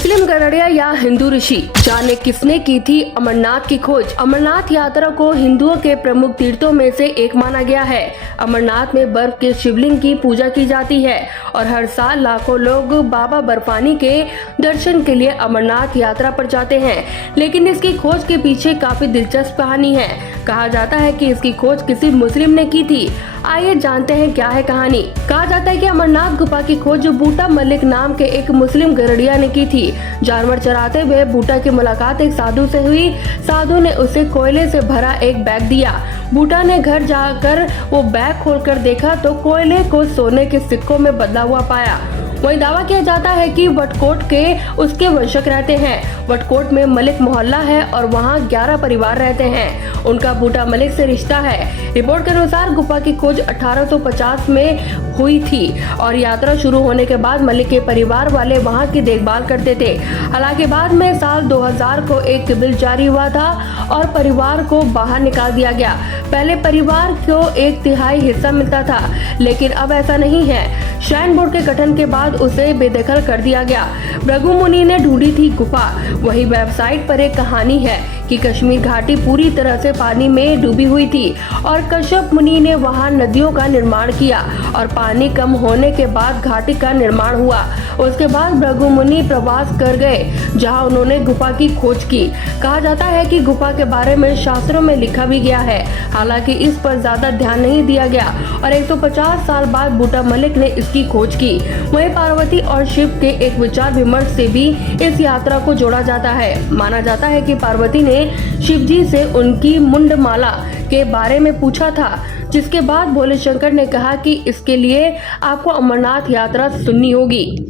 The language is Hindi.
मुस्लिम गरड़िया या हिंदू ऋषि, जाने किसने की थी अमरनाथ की खोज। अमरनाथ यात्रा को हिंदुओं के प्रमुख तीर्थों में से एक माना गया है। अमरनाथ में बर्फ के शिवलिंग की पूजा की जाती है और हर साल लाखों लोग बाबा बर्फानी के दर्शन के लिए अमरनाथ यात्रा पर जाते हैं। लेकिन इसकी खोज के पीछे काफी दिलचस्प कहानी है। कहा जाता है कि इसकी खोज किसी मुस्लिम ने की थी। आइए जानते हैं क्या है कहानी। कहा जाता है कि अमरनाथ गुफा की खोज बूटा मलिक नाम के एक मुस्लिम गरड़िया ने की थी। जानवर चराते हुए बूटा की मुलाकात एक साधु से हुई। साधु ने उसे कोयले से भरा एक बैग दिया। बूटा ने घर जाकर वो बैग खोलकर देखा तो कोयले को सोने के सिक्कों में बदला हुआ पाया। वही दावा किया जाता है कि वटकोट के उसके वंशज रहते हैं। वटकोट में मलिक मोहल्ला है और वहां 11 परिवार रहते हैं। उनका बूटा मलिक से रिश्ता है। रिपोर्ट के अनुसार गुफा की खोज 1850 में हुई थी और यात्रा शुरू होने के बाद मलिक के परिवार वाले वहां की देखभाल करते थे। हालांकि बाद में साल 2000 को एक बिल जारी हुआ था और परिवार को बाहर निकाल दिया गया। पहले परिवार को 1/3 हिस्सा मिलता था, लेकिन अब ऐसा नहीं है। श्राइन बोर्ड के गठन के बाद उसे बेदखल कर दिया गया। भृगु मुनि ने ढूंढी थी गुफा। वही वेबसाइट पर एक कहानी है कि कश्मीर घाटी पूरी तरह से पानी में डूबी हुई थी और कश्यप मुनि ने वहां नदियों का निर्माण किया और पानी कम होने के बाद घाटी का निर्माण हुआ। उसके बाद भृगु मुनि प्रवास कर गए जहां उन्होंने गुफा की खोज की। कहा जाता है कि गुफा के बारे में शास्त्रों में लिखा भी गया है, हालांकि इस पर ज्यादा ध्यान नहीं दिया गया और 150 साल बाद बूटा मलिक ने इसकी खोज की। वहीं पार्वती और शिव के एक विचार विमर्श से भी इस यात्रा को जोड़ा जाता है। माना जाता है कि पार्वती ने शिवजी से उनकी मुंडमाला के बारे में पूछा था, जिसके बाद भोले शंकर ने कहा कि इसके लिए आपको अमरनाथ यात्रा सुननी होगी।